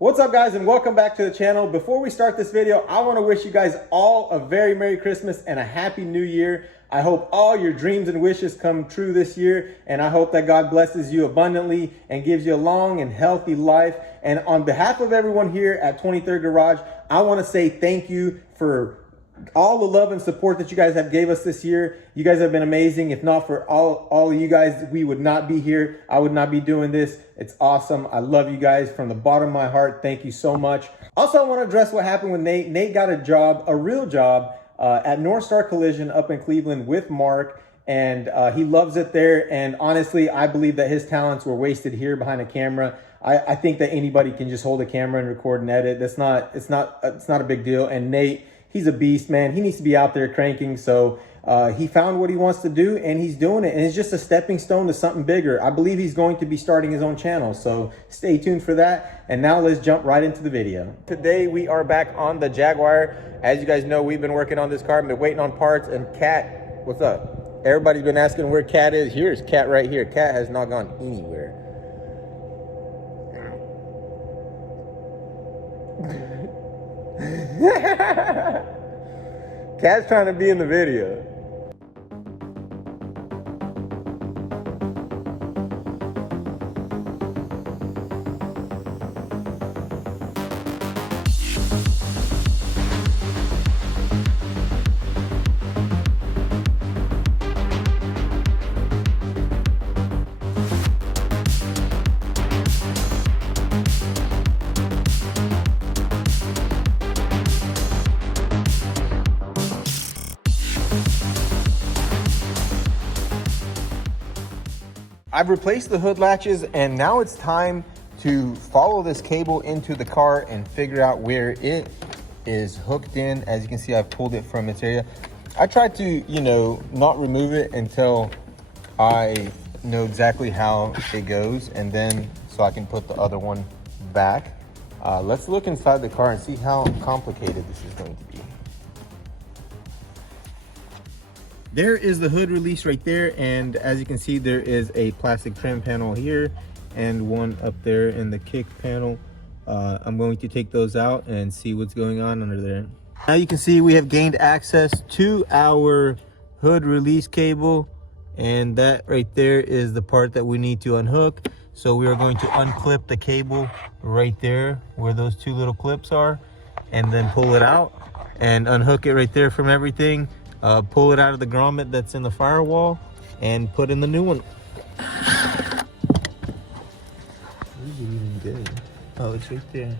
What's up, guys, and welcome back to the channel. Before we start this video, I want to wish you guys all a very Merry Christmas and a Happy New Year. I hope all your dreams and wishes come true this year, and I hope that God blesses you abundantly and gives you a long and healthy life. And on behalf of everyone here at 23rd Garage, I want to say thank you for all the love and support that you guys have gave us this year. You guys have been amazing. If not for all of you guys, we would not be here. I would not be doing this. It's awesome. I love you guys from the bottom of my heart. Thank you so much. Also, I want to address what happened with Nate. Nate got a job, a real job, at North Star Collision up in Cleveland with Mark, and he loves it there. And honestly, I believe that his talents were wasted here behind a camera. I think that anybody can just hold a camera and record and edit. It's not a big deal. And Nate, he's a beast, man. He needs to be out there cranking. So he found what he wants to do, and he's doing it. And it's just a stepping stone to something bigger. I believe he's going to be starting his own channel. So stay tuned for that. And now let's jump right into the video. Today we are back on the Jaguar. As you guys know, we've been working on this car. I've been waiting on parts. And Cat, what's up? Everybody's been asking where Cat is. Here's Cat right here. Cat has not gone anywhere. Cat's trying to be in the video. I've replaced the hood latches, and now it's time to follow this cable into the car and figure out where it is hooked in. As you can see, I've pulled it from its area. I tried to, not remove it until I know exactly how it goes, and then so I can put the other one back. Let's look inside the car and see how complicated this is going to be. There is the hood release right there, and as you can see, there is a plastic trim panel here and one up there in the kick panel. I'm going to take those out and see what's going on under there. Now you can see we have gained access to our hood release cable, and that right there is the part that we need to unhook. So we are going to unclip the cable right there where those two little clips are, and then pull it out and unhook it right there from everything. Pull it out of the grommet that's in the firewall and put in the new one. Where's it even good? Oh, it's right there.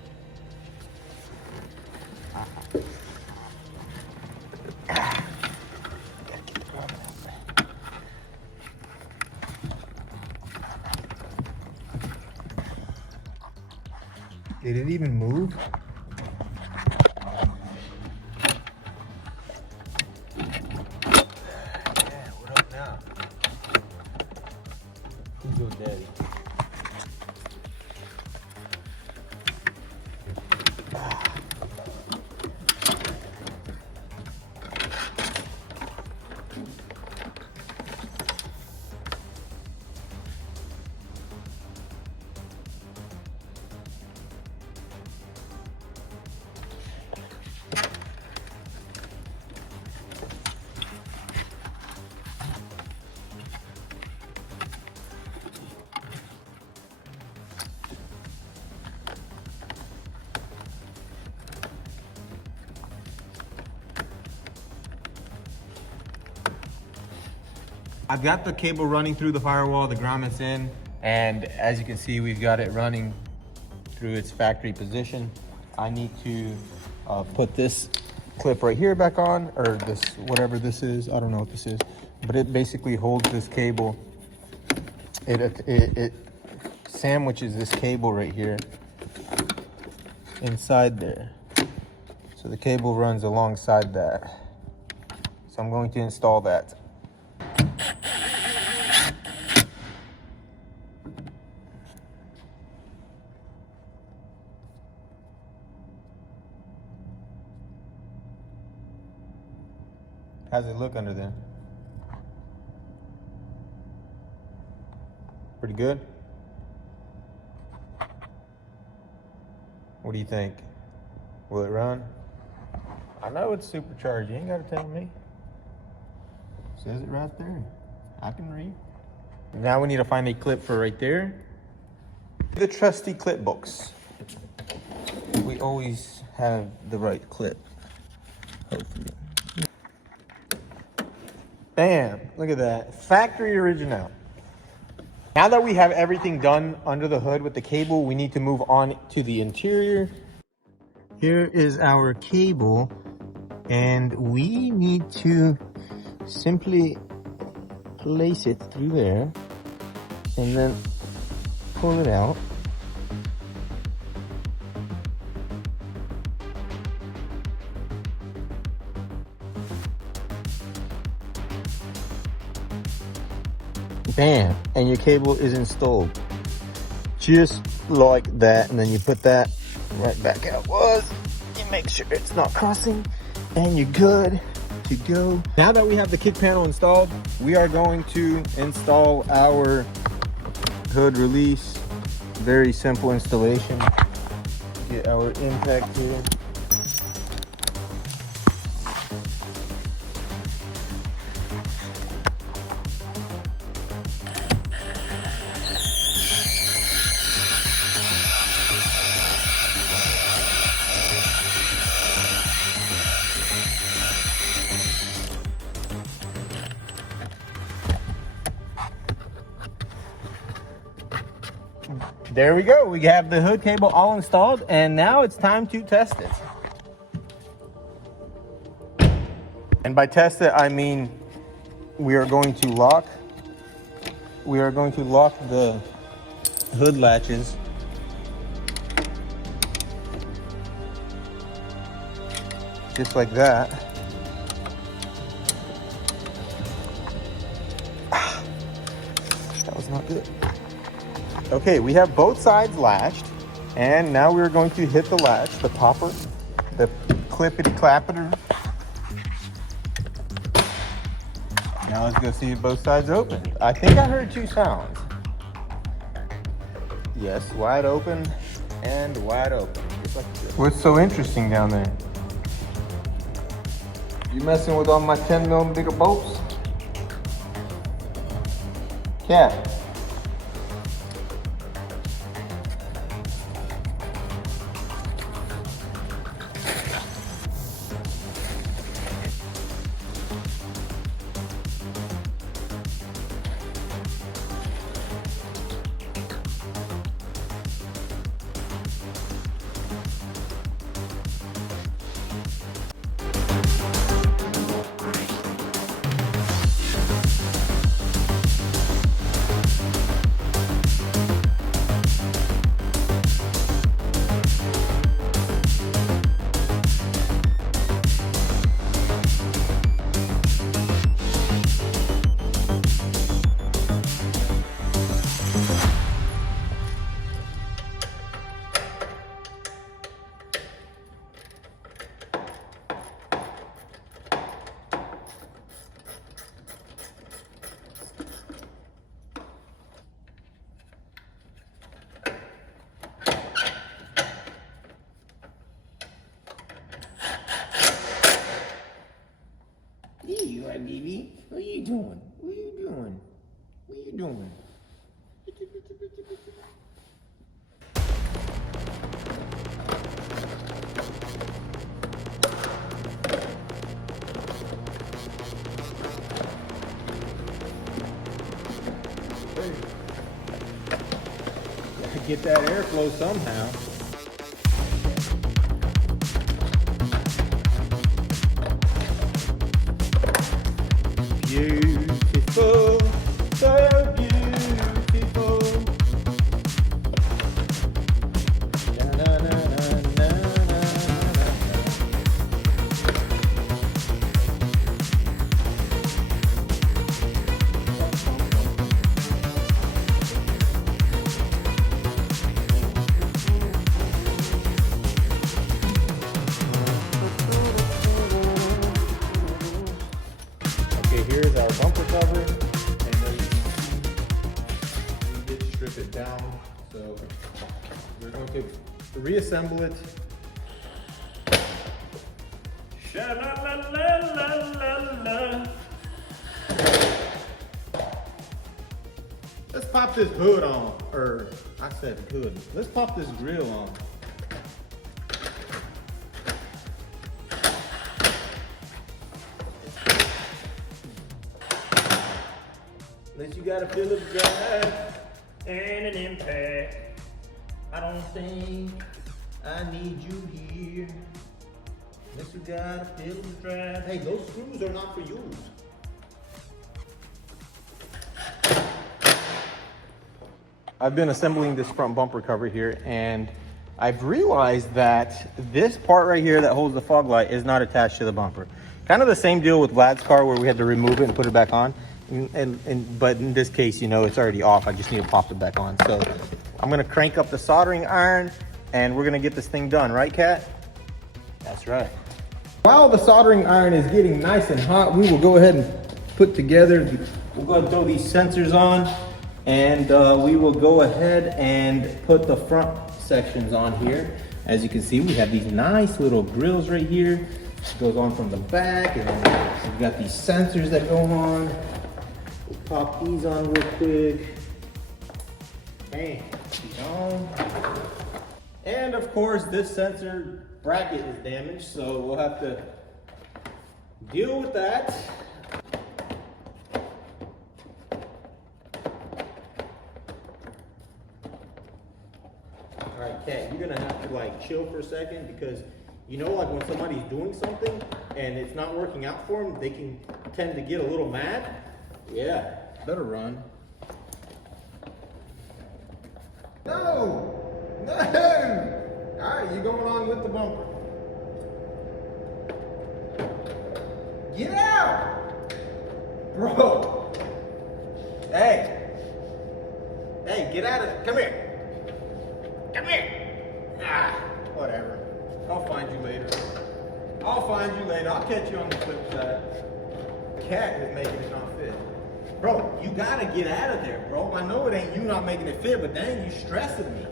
Did it even move? Who's your daddy? I've got the cable running through the firewall, the grommet's in, and as you can see, we've got it running through its factory position. I need to put this clip right here back on, or this, whatever this is, I don't know what this is, but it basically holds this cable. It sandwiches this cable right here inside there. So the cable runs alongside that. So I'm going to install that. How's it look under there? Pretty good? What do you think? Will it run? I know it's supercharged. You ain't got to tell me. Says it right there. I can read. Now we need to find a clip for right there. The trusty clip box. We always have the right clip. Hopefully. Bam! Look at that. Factory original. Now that we have everything done under the hood with the cable, we need to move on to the interior. Here is our cable, and we need to simply place it through there and then pull it out. Bam, and your cable is installed just like that, and then you put that right back how it was. You make sure it's not crossing, and you're good to go. Now that we have the kick panel installed, we are going to install our hood release. Very simple installation. Get our impact here. There we go. We have the hood cable all installed, and now it's time to test it. And by test it, I mean we are going to lock the hood latches. Just like that. That was not good. Okay, we have both sides latched, and now we're going to hit the latch, the popper, the clippity-clapper. Now let's go see if both sides are open. I think I heard two sounds. Yes, wide open and wide open. Just like this. What's so interesting down there? You messing with all my 10mm bolts? Cat. Baby, what are you doing? What are you doing? What are you doing? Gotta get that airflow somehow. Beautiful, so beautiful. Na, na, na, na, na, reassemble it. Sha-la-la-la-la-la-la. Let's pop this hood on, or I said hood. Let's pop this grill on. Unless you got a fill of drive and an impact, I don't think I need you here. Unless you got a fill of drive. Hey, those screws are not for you. I've been assembling this front bumper cover here, and I've realized that this part right here that holds the fog light is not attached to the bumper. Kind of the same deal with Vlad's car where we had to remove it and put it back on. But in this case, you know, it's already off. I just need to pop it back on. So I'm gonna crank up the soldering iron and we're gonna get this thing done, right, Kat? That's right. While the soldering iron is getting nice and hot, we will go ahead and we'll go ahead and throw these sensors on, and we will go ahead and put the front sections on here. As you can see, we have these nice little grills right here. It goes on from the back, and then we've got these sensors that go on. We'll pop these on real quick. Bam, she's on. And of course, this sensor bracket is damaged, so we'll have to deal with that. All right, Kat, you're gonna have to like chill for a second, because you know, like when somebody's doing something and it's not working out for them, they can tend to get a little mad. Yeah, better run. No, no. All right, you're going on with the bumper. Get out, bro. Hey, get out of it. Come here. Come here. Ah, whatever. I'll find you later. I'll catch you on the flip side. Cat is making it not fit. Bro, you gotta get out of there, bro. I know it ain't you not making it fit, but dang, you stressing me.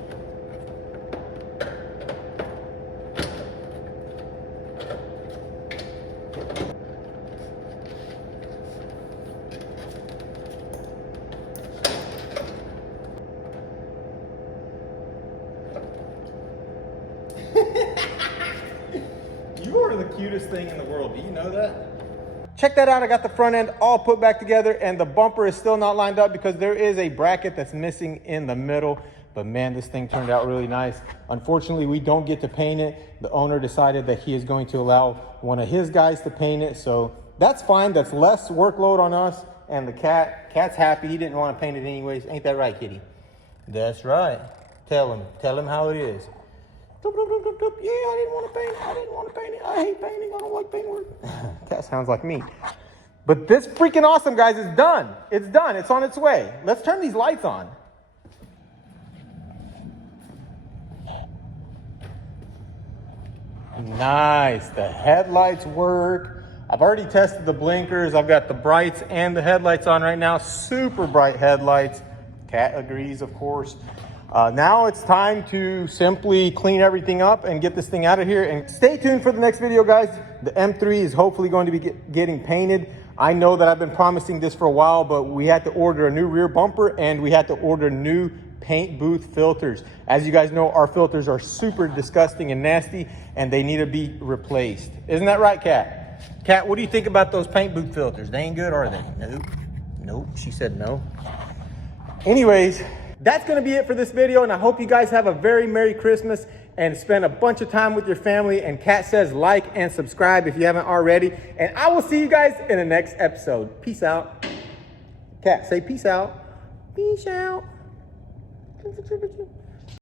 You are the cutest thing in the world. Do you know that? Check that out. I got the front end all put back together, and the bumper is still not lined up because there is a bracket that's missing in the middle. But man, this thing turned out really nice. Unfortunately, we don't get to paint it. The owner decided that he is going to allow one of his guys to paint it. So that's fine. That's less workload on us. And the cat's happy. He didn't want to paint it anyways. Ain't that right, kitty? That's right. Tell him how it is. Yeah, I didn't want to paint it. I hate painting. I don't like paintwork. That sounds like me. But this freaking awesome, guys, is done. It's done. It's on its way. Let's turn these lights on. Nice. The headlights work. I've already tested the blinkers. I've got the brights and the headlights on right now. Super bright headlights. Cat agrees, of course. Now it's time to simply clean everything up and get this thing out of here. And stay tuned for the next video, guys. The M3 is hopefully going to be getting painted. I know that I've been promising this for a while, but we had to order a new rear bumper and we had to order new paint booth filters. As you guys know, our filters are super disgusting and nasty, and they need to be replaced. Isn't that right, Kat? Kat, what do you think about those paint booth filters? They ain't good, are they? Nope. She said no. Anyways, that's going to be it for this video, and I hope you guys have a very Merry Christmas and spend a bunch of time with your family. And Kat says like and subscribe if you haven't already, and I will see you guys in the next episode. Peace out. Kat, say peace out. Peace out.